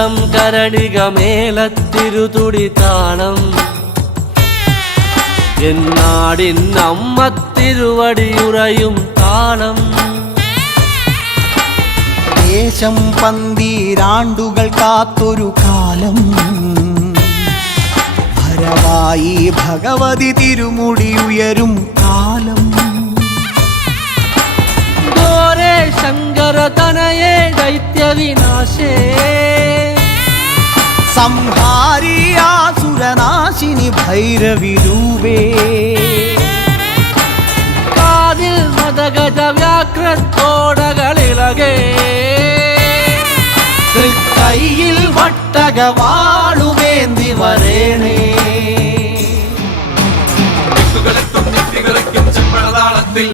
ദം കരണിക മേലത്തിരുതുടി താളം എന്നാടിൻ അമ്മ തിരുവടിയുറയും താളം ദേശം പന്തീരാണ്ടുകൾ കാത്തൊരു കാലം ഭരവായി ഭഗവതി തിരുമുടി ഉയരും കാലം ഗോരേ ശങ്കര തനയേ ദൈത്യവിനാശേ സംഹാരിയാസുരനാശിനി ഭൈരവി രൂപേ കാതിൽ മദഗജ വ്യാഘ്രത്തോടകളിലകേ തൃക്കൈയിൽ വട്ടകവാളുമേന്തി വരേണേ